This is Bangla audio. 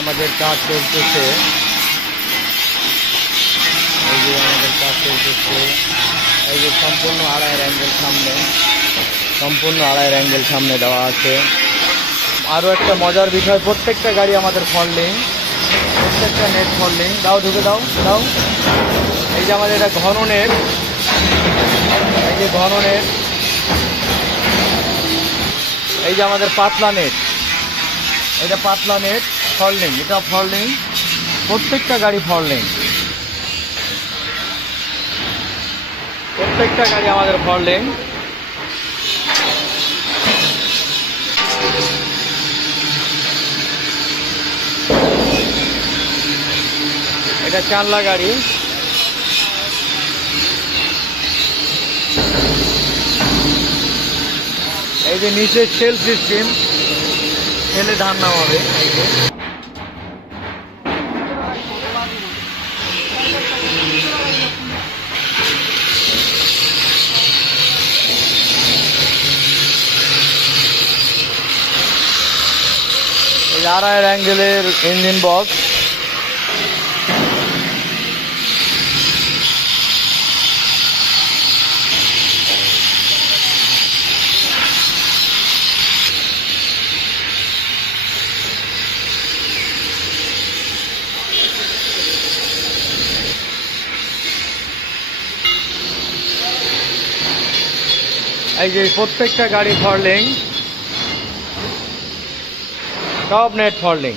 আমাদের কাজ চলতেছে। এই যে আমাদের কাজ চলতেছে। এই যে সম্পূর্ণ আড়াইয়ের অ্যাঙ্গেল সামনে। সম্পূর্ণ আড়াইয়ের অ্যাঙ্গেল সামনে দেওয়া আছে। আরও একটা মজার বিষয়, প্রত্যেকটা গাড়ি আমাদের ফললিং প্রত্যেকটা নেট ফললিং দাও, ঢুকে দাও দাও। এই যে আমাদের এটা ঘন নেট এই যে ঘন নেট এই যে আমাদের পাতলা নেট এটা পাতলা নেট ফললিং, এটা ফললিং, প্রত্যেকটা গাড়ি ফললিং। প্রত্যেকটা গাড়ি আমাদের ফললিং। এটা চানলা গাড়ি। এই যে নিচে সেল সিস্টেম ছেলে ধান নামাবে। আড়াইয়ের অ্যাঙ্গেলের ইঞ্জিন বক্স। এই যে প্রত্যেকটা গাড়ি ফরলিং। সব নেট ফরলিং